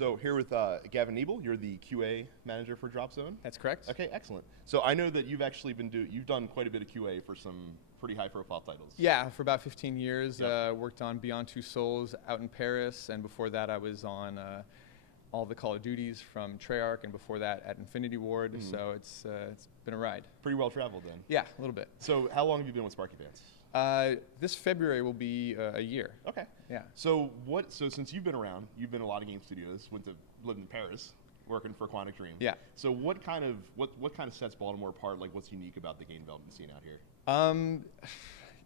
So here with Gavin Niebel, you're the QA manager for DropZone. That's correct. Okay, excellent. So I know that you've actually you've done quite a bit of QA for some pretty high-profile titles. Yeah, for about 15 years, Yep. worked on Beyond Two Souls out in Paris, and before that I was on all the Call of Duties from Treyarch, and before that at Infinity Ward. So it's been a ride. Pretty well traveled then. Yeah, a little bit. So how long have you been with SparkyPants? This February will be a year. Okay. Yeah. So since you've been around, you've been in a lot of game studios, lived in Paris, working for Quantic Dream. Yeah. So what kind of sets Baltimore apart? Like, what's unique about the game development scene out here?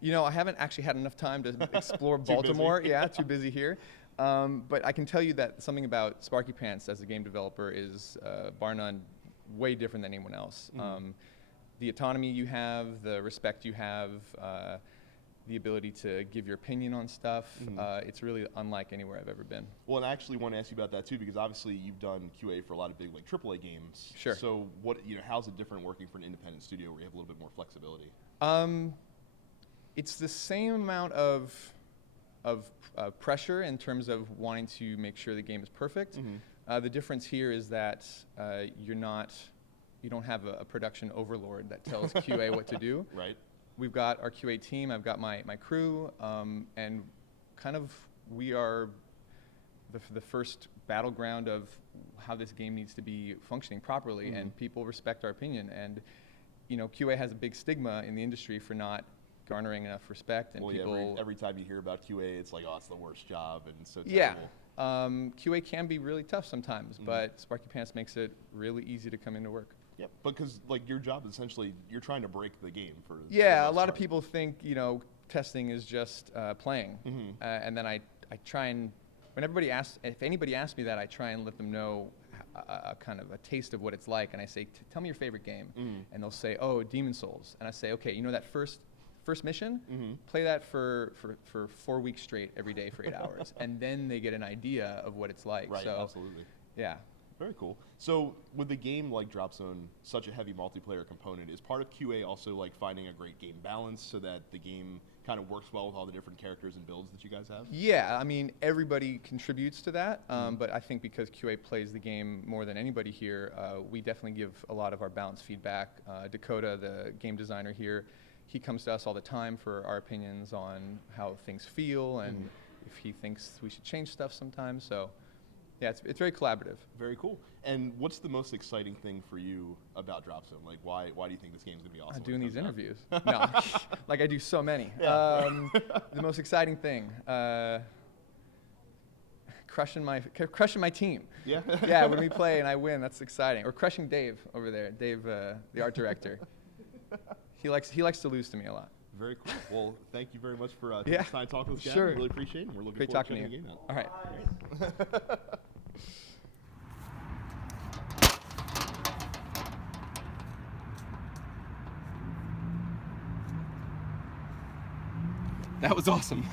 You know, I haven't actually had enough time to explore Too Baltimore. busy. Yeah, too busy here. But I can tell you that something about SparkyPants as a game developer is, bar none, way different than anyone else. The autonomy you have, the respect you have, the ability to give your opinion on stuff, it's really unlike anywhere I've ever been. Well, and I actually want to ask you about that too, because obviously you've done QA for a lot of big like AAA games. Sure. So how's it different working for an independent studio where you have a little bit more flexibility? It's the same amount of pressure in terms of wanting to make sure the game is perfect. The difference here is that you don't have a production overlord that tells QA what to do. Right. We've got our QA team, I've got my crew, and kind of we are the first battleground of how this game needs to be functioning properly, and people respect our opinion. And you know, QA has a big stigma in the industry for not garnering enough respect, and Well, people. yeah, every time you hear about QA, it's like, oh, it's the worst job, and it's so Yeah. terrible. QA can be really tough sometimes, but SparkyPants makes it really easy to come into work. Yep. Because like your job is essentially you're trying to break the game for. Yeah, the a lot of most people think testing is just playing, and then I try and if anybody asks me that, I try and let them know a kind of a taste of what it's like, and I say, tell me your favorite game, and they'll say, oh, Demon Souls, and I say, okay, you know that first mission, play that for 4 weeks straight every day for 8 hours, and then they get an idea of what it's like. Right. So, Absolutely. yeah. Very cool. So with a game like DropZone, such a heavy multiplayer component, is part of QA also like finding a great game balance so that the game kind of works well with all the different characters and builds that you guys have? Yeah, I mean, everybody contributes to that, but I think because QA plays the game more than anybody here, we definitely give a lot of our balanced feedback. Dakota, the game designer here, he comes to us all the time for our opinions on how things feel and if he thinks we should change stuff sometimes. So, yeah, it's very collaborative. Very cool. And what's the most exciting thing for you about DropZone? Like, why do you think this game's gonna be awesome? Doing these interviews. No, like I do so many. Yeah. The most exciting thing, crushing my team. Yeah. Yeah, when we play and I win, that's exciting. Or crushing Dave over there, Dave, the art director. He likes to lose to me a lot. Very cool. Well, thank you very much for taking the time to talk with us, Gavin. Sure. Really appreciate it. And we're looking Great forward to talking to checking you. the game out. All right. That was awesome.